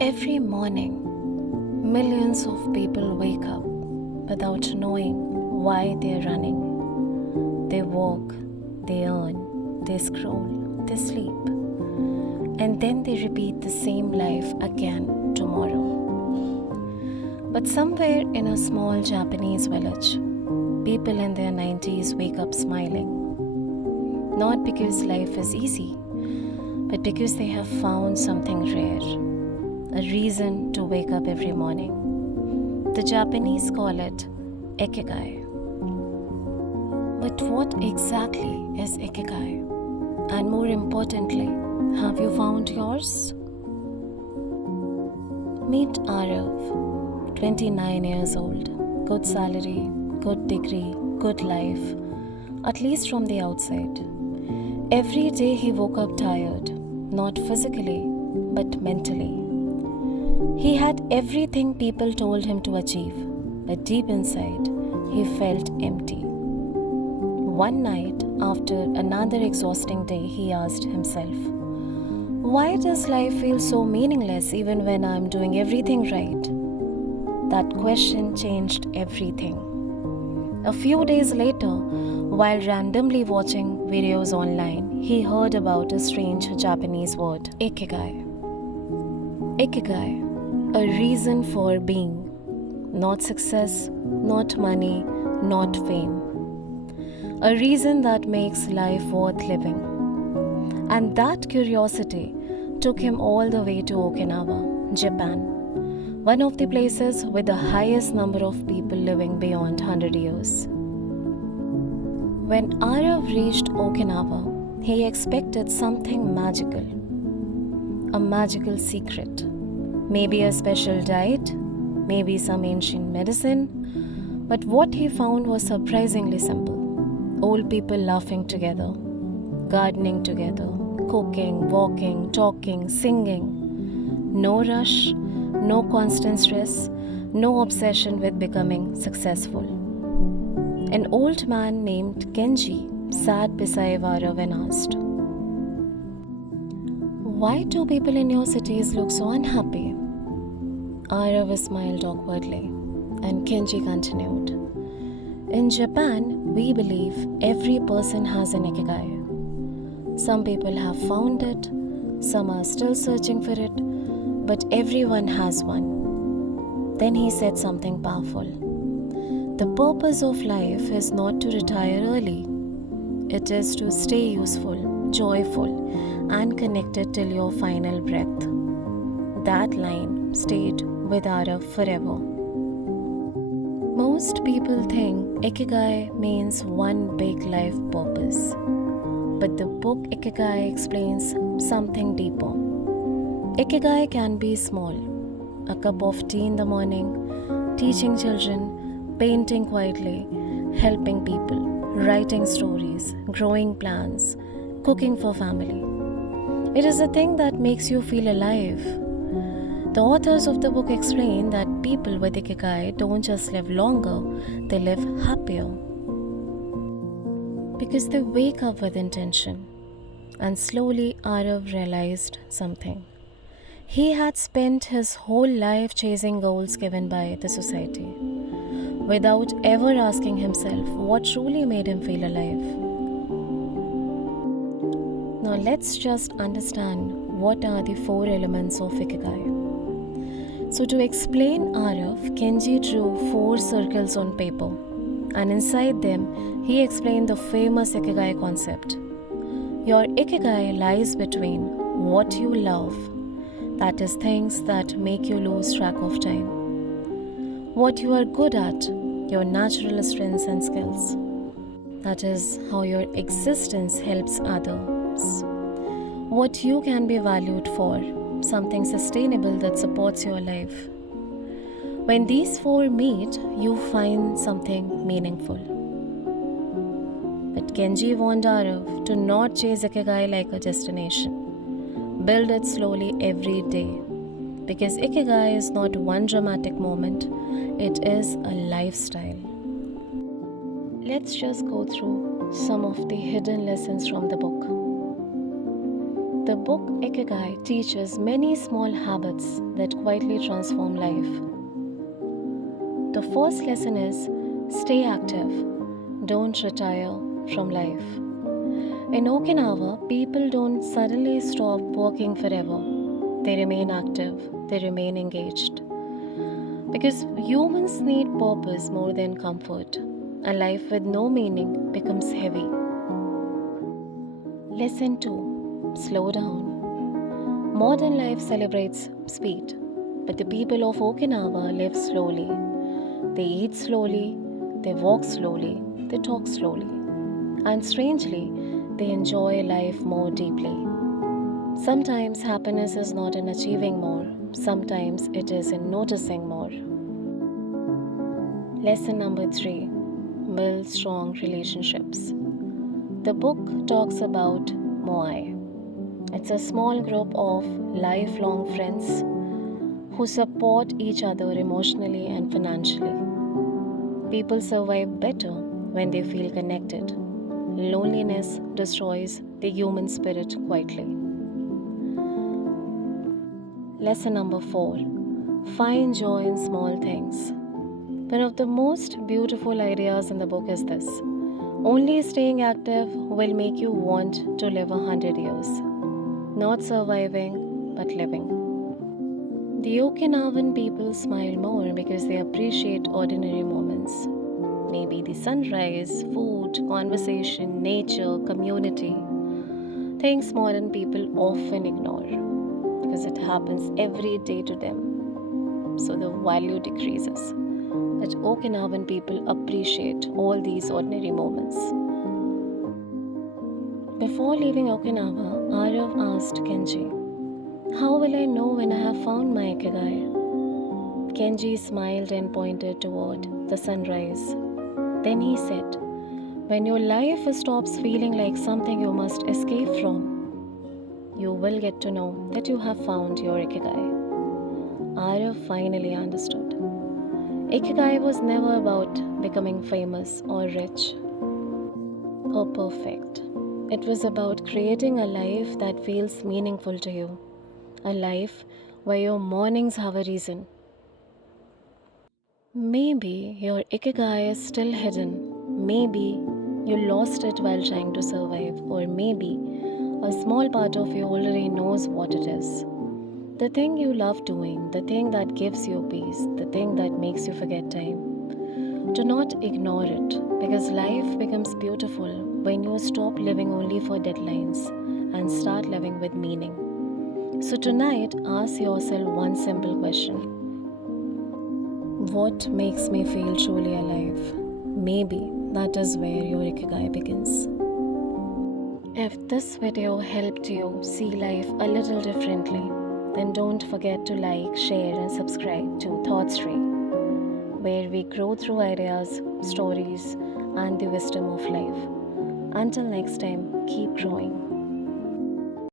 Every morning, millions of people wake up without knowing why they're running. They walk, they earn, they scroll, they sleep, and then they repeat the same life again tomorrow. But somewhere in a small Japanese village, people in their 90s wake up smiling. Not because life is easy, but because they have found something rare. A reason to wake up every morning. The Japanese call it ikigai. But what exactly is ikigai? And more importantly, have you found yours? Meet Arav, 29 years old, good salary, good degree, good life, at least from the outside. Every day he woke up tired, not physically, but mentally. He had everything people told him to achieve, but deep inside, he felt empty. One night, after another exhausting day, he asked himself, "Why does life feel so meaningless even when I'm doing everything right?" That question changed everything. A few days later, while randomly watching videos online, he heard about a strange Japanese word, ikigai. Ikigai, a reason for being. Not success, not money, not fame. A reason that makes life worth living. And that curiosity took him all the way to Okinawa, Japan, one of the places with the highest number of people living beyond 100 years. When Arav reached Okinawa, he expected something magical, a magical secret. Maybe a special diet, maybe some ancient medicine, but what he found was surprisingly simple. Old people laughing together, gardening together, cooking, walking, talking, singing. No rush, no constant stress, no obsession with becoming successful. An old man named Kenji sat beside Arav and asked, "Why do people in your cities look so unhappy?" Arav smiled awkwardly, and Kenji continued, "In Japan, we believe every person has an ikigai. Some people have found it, some are still searching for it, but everyone has one." Then he said something powerful. The purpose of life is not to retire early. It is to stay useful, joyful, and connected till your final breath. That line stayed with Arav forever. Most people think ikigai means one big life purpose. But the book Ikigai explains something deeper. Ikigai can be small. A cup of tea in the morning, teaching children, painting quietly, helping people, writing stories, growing plants, cooking for family. It is a thing that makes you feel alive. The authors of the book explain that people with ikigai don't just live longer, they live happier. Because they wake up with intention. And slowly Arav realized something. He had spent his whole life chasing goals given by the society, without ever asking himself what truly made him feel alive. Now let's just understand what are the 4 elements of ikigai. So to explain Arav, Kenji drew 4 circles on paper, and inside them he explained the famous ikigai concept. Your ikigai lies between what you love, that is things that make you lose track of time, what you are good at, your natural strengths and skills, that is how your existence helps others, what you can be valued for, something sustainable that supports your life. When these 4 meet, you find something meaningful. But Kenji warned Arav to not chase ikigai like a destination. Build it slowly every day. Because ikigai is not one dramatic moment, it is a lifestyle. Let's just go through some of the hidden lessons from the book. The book Ikigai teaches many small habits that quietly transform life. The first lesson is stay active, don't retire from life. In Okinawa, people don't suddenly stop working forever. They remain active, they remain engaged. Because humans need purpose more than comfort, and life with no meaning becomes heavy. Lesson 2. Slow down. Modern life celebrates speed, but the people of Okinawa live slowly. They eat slowly, they walk slowly, they talk slowly, and strangely, they enjoy life more deeply. Sometimes happiness is not in achieving more, sometimes it is in noticing more. Lesson number 3. Build strong relationships. The book talks about Moai. It's a small group of lifelong friends who support each other emotionally and financially. People survive better when they feel connected. Loneliness destroys the human spirit quietly. Lesson number 4. Find joy in small things. One of the most beautiful ideas in the book is this: only staying active will make you want to live 100 years. Not surviving, but living. The Okinawan people smile more because they appreciate ordinary moments. Maybe the sunrise, food, conversation, nature, community. Things modern people often ignore because it happens every day to them. So the value decreases. But Okinawan people appreciate all these ordinary moments. Before leaving Okinawa, Arav asked Kenji, "How will I know when I have found my Ikigai?" Kenji smiled and pointed toward the sunrise. Then he said, "When your life stops feeling like something you must escape from, you will get to know that you have found your Ikigai." Arav finally understood. Ikigai was never about becoming famous or rich or perfect. It was about creating a life that feels meaningful to you, a life where your mornings have a reason. Maybe your Ikigai is still hidden. Maybe you lost it while trying to survive, or maybe a small part of you already knows what it is. The thing you love doing, the thing that gives you peace, the thing that makes you forget time. Do not ignore it, because life becomes beautiful when you stop living only for deadlines and start living with meaning. So tonight, ask yourself one simple question: what makes me feel truly alive? Maybe that is where your Ikigai begins. If this video helped you see life a little differently, then don't forget to like, share, and subscribe to Thoughts Tree, where we grow through ideas, stories, and the wisdom of life. Until next time, keep growing.